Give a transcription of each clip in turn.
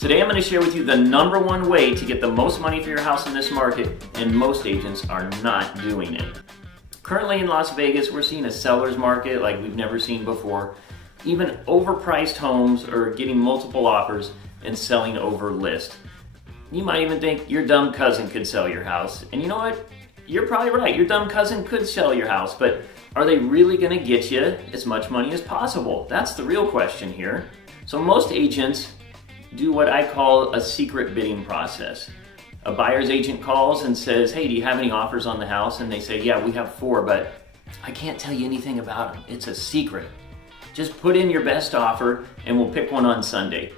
Today I'm going to share with you the #1 way to get the most money for your house in this market, and most agents are not doing it. Currently in Las Vegas, we're seeing a seller's market like we've never seen before. Even overpriced homes are getting multiple offers and selling over list. You might even think your dumb cousin could sell your house. And you know what? You're probably right. Your dumb cousin could sell your house, but are they really going to get you as much money as possible? That's the real question here. So most agents do what I call a secret bidding process. A buyer's agent calls and says, hey, do you have any offers on the house? And they say, yeah, we have 4, but I can't tell you anything about them. It's a secret. Just put in your best offer and we'll pick one on Sunday.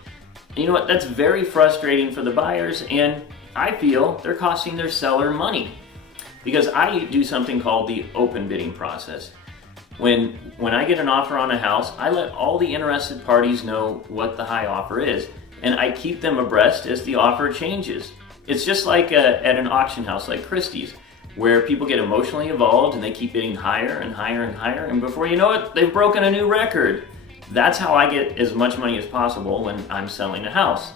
And you know what? That's very frustrating for the buyers, and I feel they're costing their seller money. Because I do something called the open bidding process. When I get an offer on a house, I let all the interested parties know what the high offer is, and I keep them abreast as the offer changes. It's just like at an auction house like Christie's, where people get emotionally involved and they keep bidding higher and higher and higher, and before you know it, they've broken a new record. That's how I get as much money as possible when I'm selling a house.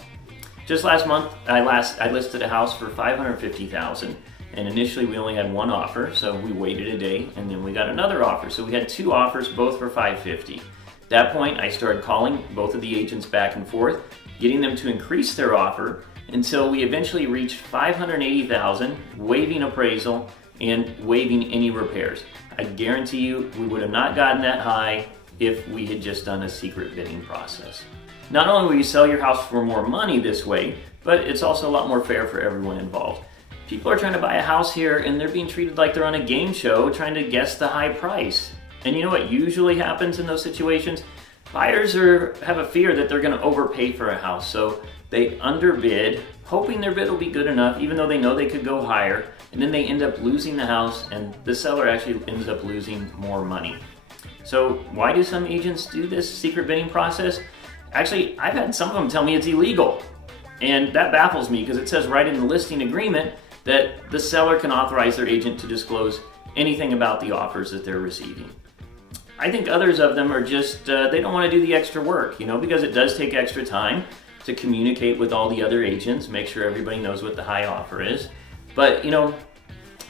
Just last month, I listed a house for $550,000, and initially we only had 1 offer, so we waited a day, and then we got another offer. So we had 2 offers, both for $550,000. At that point, I started calling both of the agents back and forth, getting them to increase their offer until we eventually reached $580,000, waiving appraisal and waiving any repairs. I guarantee you we would have not gotten that high if we had just done a secret bidding process. Not only will you sell your house for more money this way, but it's also a lot more fair for everyone involved. People are trying to buy a house here and they're being treated like they're on a game show trying to guess the high price. And you know what usually happens in those situations? Buyers have a fear that they're going to overpay for a house, so they underbid, hoping their bid will be good enough, even though they know they could go higher, and then they end up losing the house, and the seller actually ends up losing more money. So why do some agents do this secret bidding process? Actually, I've had some of them tell me it's illegal, and that baffles me because it says right in the listing agreement that the seller can authorize their agent to disclose anything about the offers that they're receiving. I think others of them are just, they don't want to do the extra work, because it does take extra time to communicate with all the other agents, make sure everybody knows what the high offer is. But,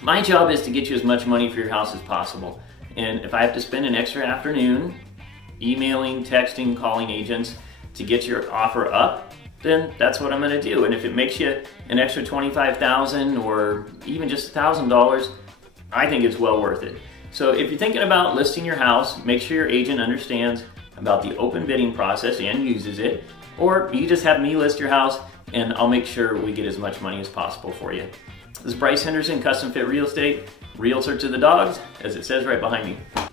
my job is to get you as much money for your house as possible. And if I have to spend an extra afternoon emailing, texting, calling agents to get your offer up, then that's what I'm going to do. And if it makes you an extra $25,000 or even just $1,000, I think it's well worth it. So if you're thinking about listing your house, make sure your agent understands about the open bidding process and uses it, or you just have me list your house and I'll make sure we get as much money as possible for you. This is Bryce Henderson, Custom Fit Real Estate, Realtor to the dogs, as it says right behind me.